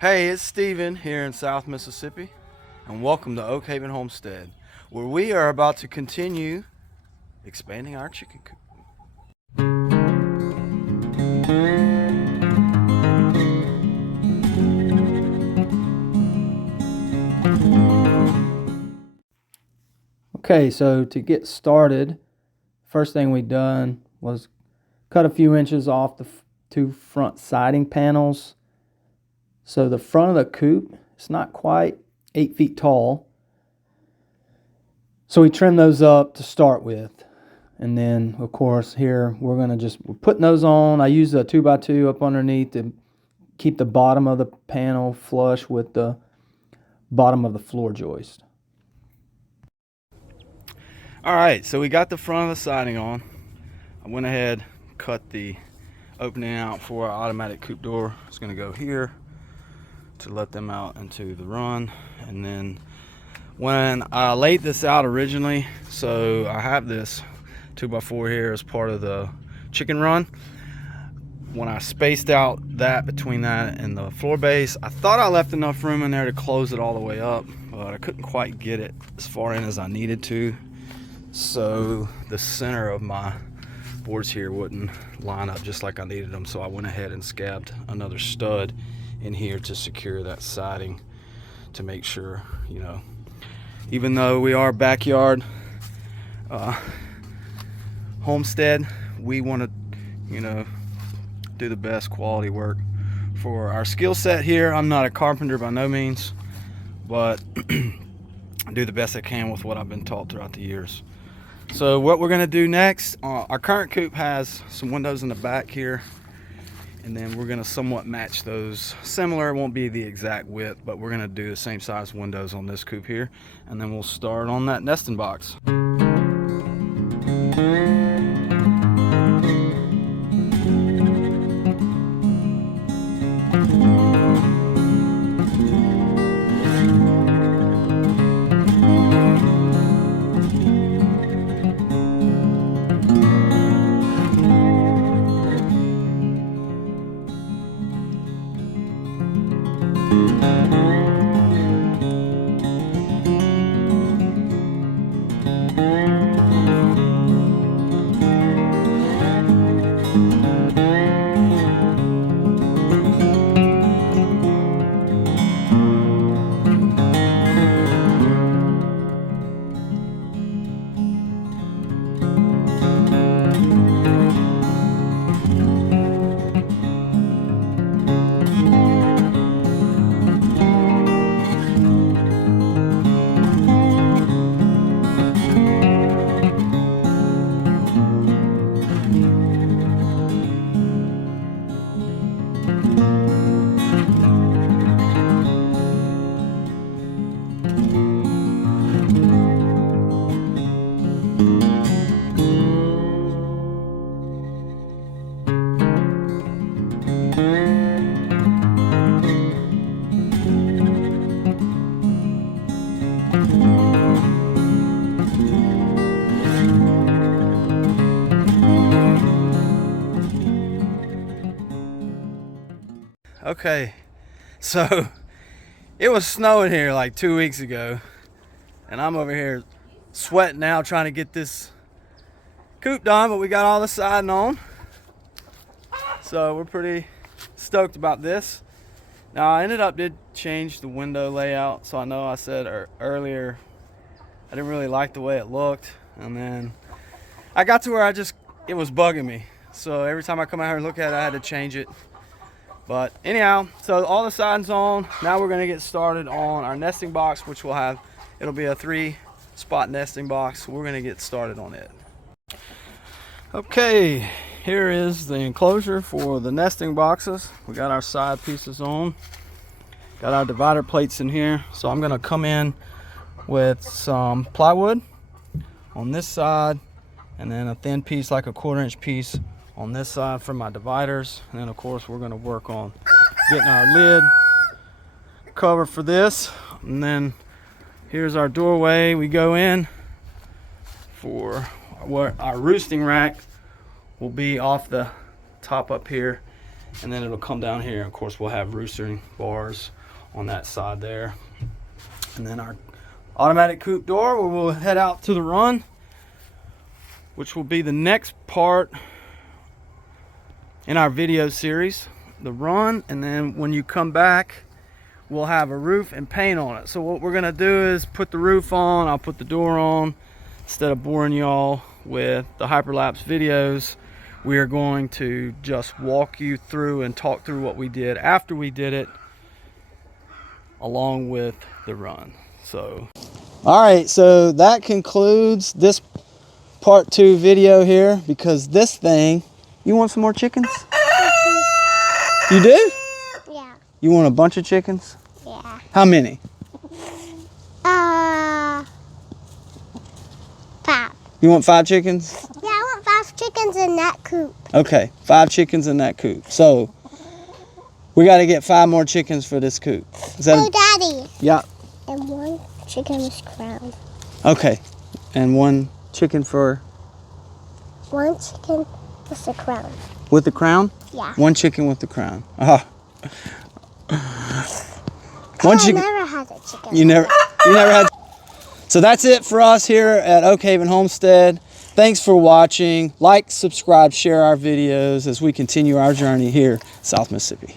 Hey, it's Steven here in South Mississippi, and welcome to Oak Haven Homestead, where we are about to continue expanding our chicken coop. Okay, so to get started, first thing we done was cut a few inches off the two front siding panels. So the front of the coop, it's not quite 8 feet tall. So we trim those up to start with. And then, of course, here we're putting those on. I use a 2x2 up underneath to keep the bottom of the panel flush with the bottom of the floor joist. All right, so we got the front of the siding on. I went ahead, cut the opening out for our automatic coop door. It's going to go here to let them out into the run. And then when I laid this out originally, so I have this 2x4 here as part of the chicken run. When I spaced out that between that and the floor base, I thought I left enough room in there to close it all the way up, but I couldn't quite get it as far in as I needed to. So the center of my boards here wouldn't line up just like I needed them, so I went ahead and scabbed another stud in here to secure that siding, to make sure, you know, even though we are backyard homestead, we want to, you know, do the best quality work for our skill set here. I'm not a carpenter by no means, but do the best I can with what I've been taught throughout the years. So what we're going to do next, our current coop has some windows in the back here, and then we're going to somewhat match those. Similar, it won't be the exact width, but we're going to do the same size windows on this coop here, and then we'll start on that nesting box. Okay, so it was snowing here like 2 weeks ago, and I'm over here sweating now trying to get this coop done, but we got all the siding on, so we're pretty stoked about this. Now I did change the window layout, so I know I said earlier I didn't really like the way it looked, and then I got to where it was bugging me, so every time I come out here and look at it I had to change it. But anyhow, so all the siding's on. Now we're gonna get started on our nesting box, which it'll be a 3-spot nesting box. We're gonna get started on it. Okay, here is the enclosure for the nesting boxes. We got our side pieces on. Got our divider plates in here. So I'm gonna come in with some plywood on this side, and then a thin piece, like a 1/4-inch piece, on this side for my dividers. And then of course we're going to work on getting our lid cover for this. And then here's our doorway. We go in for what our roosting rack will be off the top up here, and then it'll come down here. Of course, we'll have roosting bars on that side there. And then our automatic coop door, where we'll head out to the run, which will be the next part in our video series, the run. And then when you come back, we'll have a roof and paint on it. So what we're gonna do is put the roof on, I'll put the door on. Instead of boring y'all with the hyperlapse videos, we are going to just walk you through and talk through what we did after we did it, along with the run. So, all right, so that concludes this part 2 video here, because this thing, you want some more chickens? You do? Yeah. You want a bunch of chickens? Yeah. How many? 5. You want 5 chickens? Yeah, I want 5 chickens in that coop. Okay, 5 chickens in that coop. So we got to get 5 more chickens for this coop. Is that? Oh, Daddy. Yeah. And 1 chicken is crowned. Okay, and 1 chicken for 1 chicken with the crown. with the crown. Yeah. 1 chicken with the crown. Ah. I 1 chicken. never had a chicken. You never had. So that's it for us here at Oak Haven Homestead. Thanks for watching. Like, subscribe, share our videos as we continue our journey here in South Mississippi.